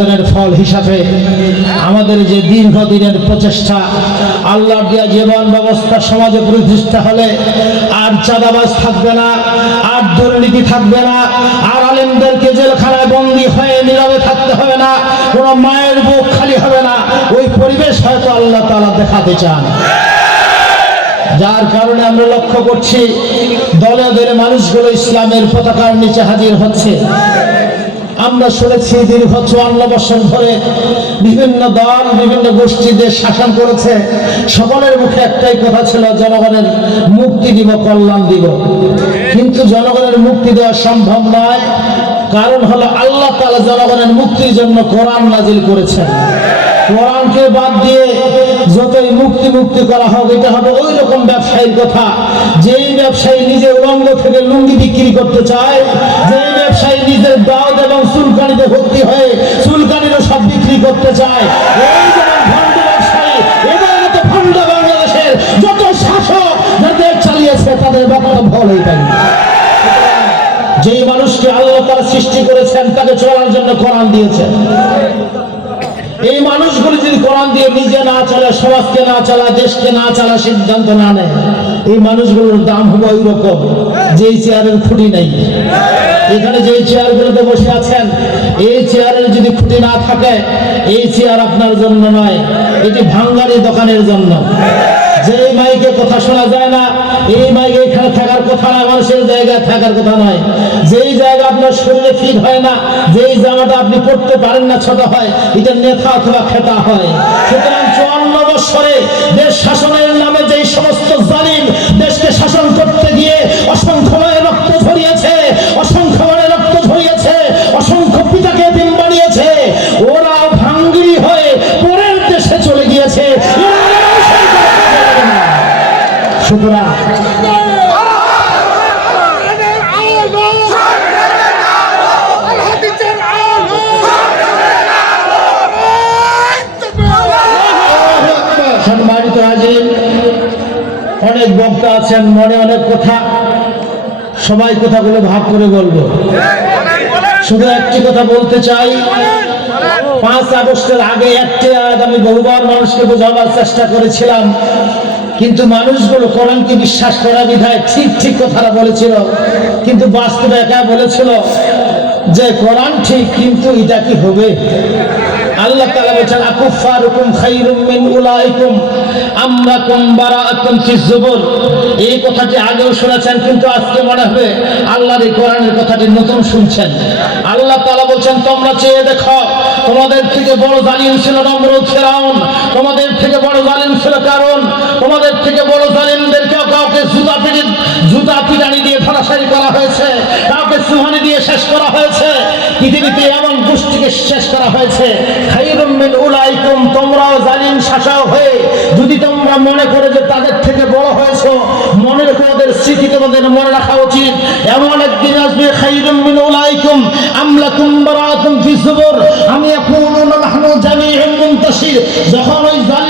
নির্যাতনের ফল হিসাবে আমাদের যে দীর্ঘদিনের প্রচেষ্টা, আল্লাহ দিয়া জীবন ব্যবস্থা সমাজে প্রতিষ্ঠা হলে আর চাঁদাবাজ থাকবে না, আর দুর্নীতি থাকবে না, আর আলেমদেরকে জেলখানায় বন্দী হয়ে নীরবে থাকতে হবে না, কোনো মায়ের বুক খালি হবে না, ওই পরিবেশ হয়তো আল্লাহ তালা দেখাতে চান। যার কারণে আমরা লক্ষ্য করছি দলে দলে মানুষগুলো ইসলামের পতাকার নিচে হাজির হচ্ছে। আমরা শুনেছি দীর্ঘ চুয়ান্ন বছর ধরে বিভিন্ন দল, বিভিন্ন গোষ্ঠী দেশ শাসন করেছে। সকলের মুখে একটাই কথা ছিল, জনগণের মুক্তি দিব, কল্যাণ দিব। কিন্তু জনগণের মুক্তি দেওয়া সম্ভব নয়। কারণ হলো আল্লাহ তালা জনগণের মুক্তির জন্য কোরআন নাজিল করেছেন। কোরআনকে বাদ দিয়ে যতই মুক্তি মুক্তি করা হোক, এটা হবে ওই রকম ব্যবসায়ীর কথা। যেই ব্যবসায়ী নিজে উলঙ্গ থেকে লুঙ্গি বিক্রি করতে চায়, যেই দাওয়াত এবং সুলকানিতে ভর্তি হয়ে সুলকানিরও সব বিক্রি করতে চায়। যেই মানুষকে আল্লাহ তারা সৃষ্টি করেছেন, তাকে চলার জন্য কোরআন দিয়েছেন। এই মানুষগুলি যদি কোরআন দিয়ে নিজে না চলে, সমাজকে না চালা, দেশকে না চালা, সিদ্ধান্ত না নেয়, এই মানুষগুলোর দাম হবে ওই রকম যেই চেয়ারের খুঁটি নেই। এখানে যেই চেয়ারগুলোতে বসে আছেন, এই চেয়ারের যদি খুঁটি না থাকে, এই চেয়ার আপনার জন্য নয়, এটি ভাঙ্গারি দোকানের জন্য। যে মাইকে কথা শোনা যায় না কথা নয় মানুষের জায়গায় থাকার কথা নয়। যেই জায়গা আপনার শরীরে ফিট হয় না, যেই জামাটা আপনি পড়তে পারেন না ছোট হয়, এটা নেতা অথবা খেতা হয়। সুতরাং চুয়ান্ন বৎসরে দেশ শাসনের নামে যেই সমস্ত জালিম দেশকে শাসন করতে গিয়ে অসংখ্য মায়ের রক্ত ঝরিয়েছে, অসংখ্য রক্ত ঝরিয়েছে, অসংখ্য পিতাকে দিন বানিয়েছে ওরা ভাঙ্গিরি হয়ে পরের দেশে চলে গিয়েছে। না। সুতরাং অনেক বক্তা আছেন, মনে অনেক কথা। সবাই কথাগুলো ভাগ করে বলব। শুধু একটি কথা বলতে চাই। পাঁচ আগস্টের আগে একটি আয়াত আমি বহুবার মানুষকে বোঝাবার চেষ্টা করেছিলাম। কিন্তু মানুষগুলো কোরআনকে বিশ্বাস করা বিধায় ঠিক ঠিক কথাটা বলেছিল, কিন্তু বাস্তবে একা বলেছিল যে কোরআন ঠিক, কিন্তু এটা কি হবে? আল্লাহ তাআলা বলেছেন আকুফারুকুম খাইরুম মিন উলাইকুম। আমরাকুম বারাআতুন ফিজ জুবুর? এই কথাটি আগেও শুনেছেন, কিন্তু আজকে মনে হবে আল্লাহর এই কোরআনের কথাটি নতুন শুনছেন। আল্লাহ তাআলা বলছেন, তোমরা চেয়ে দেখো, তোমাদের থেকে বড় জালিম ছিল নমরুদ ফেরাউন। তোমাদের থেকে বড় জালিম ছিল কারণ তোমাদের থেকে বড় জালিমদেরকে কাউকে জুতা পিটি জুতা পিটানি দিয়ে ধরাশায়ী করা হয়েছে, কাউকে সুহানি দিয়ে শেষ করা হয়েছে। পৃথিবীতে এমন গোষ্ঠীকে শেষ করা হয়েছে। খাইরুম তোমরাও জালিম হয়ে, যদি তোমরা মনে করো যে তাদের থেকে বড় হয়েছো মনে রেখো ওদের স্মৃতি তোমাদের মনে রাখা উচিত। এমন একদিন আসবে আমি যখন ওই জালিমরা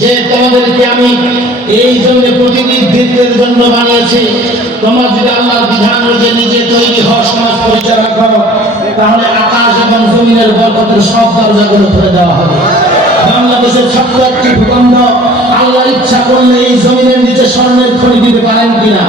যে তোমাদেরকে আমি এই জন্য প্রতিনিধিত্বের জন্য বানিয়েছি। তোমার যদি আল্লাহর বিধান যে নিজে তৈরি হও, সমাজ পরিচালনা করো, তাহলে আকাশ এবং জমিনের বরকতের সব দরজাগুলো খুলে দেওয়া হবে। বাংলাদেশের ছোট্ট একটি ভূখণ্ড, আল্লাহর ইচ্ছা করলে এই জমিনের নিচে স্বর্ণের খনি দিতে পারেন কিনা?